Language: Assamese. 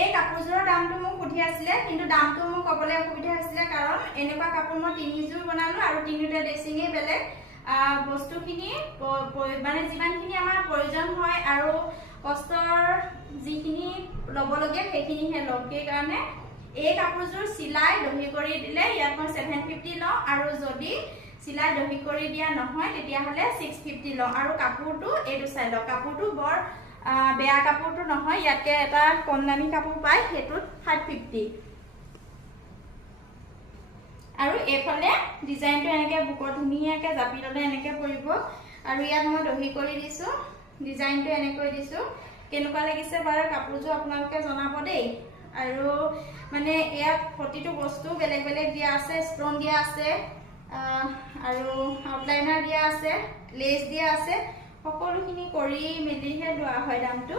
এই কাপোৰযোৰৰ দামটো মোক সুধি আছিলে কিন্তু দামটো মোক ক'বলৈ অসুবিধা হৈছিলে কাৰণ এনেকুৱা কাপোৰ মই 3যোৰ বনালো আৰু 3টা ড্ৰেছিঙে বেলেগ বস্তুখিনি মানে যিমানখিনি আমাৰ প্ৰয়োজন হয় আৰু কষ্টৰ যিখিনি ল'বলগীয়া সেইখিনিহে লওঁ সেইকাৰণে এই কাপোৰযোৰ চিলাই দহি কৰি দিলে ইয়াত মই 750 লওঁ আৰু যদি চিলাই দহি কৰি দিয়া নহয় তেতিয়াহ'লে 650 লওঁ আৰু কাপোৰটো এইটো চাই লওঁ কাপোৰটো বৰ বেয়া কাপোৰটো নহয় ইয়াতে এটা কম দামী কাপোৰ পায় সেইটোত 550 আৰু এইফালে ডিজাইনটো এনেকৈ বুকত ধুনীয়াকৈ জাপি ল'লে এনেকৈ পৰিব আৰু ইয়াত মই দহি কৰি দিছোঁ ডিজাইনটো এনেকৈ দিছোঁ কেনেকুৱা লাগিছে বাৰু কাপোৰযোৰ আপোনালোকে জনাব দেই আৰু মানে ইয়াত প্ৰতিটো বস্তু বেলেগ বেলেগ দিয়া আছে ষ্টন দিয়া আছে আৰু আউটলাইনাৰ দিয়া আছে লেছ দিয়া আছে সকলোখিনি কৰি মেলিহে লোৱা হয় দামটো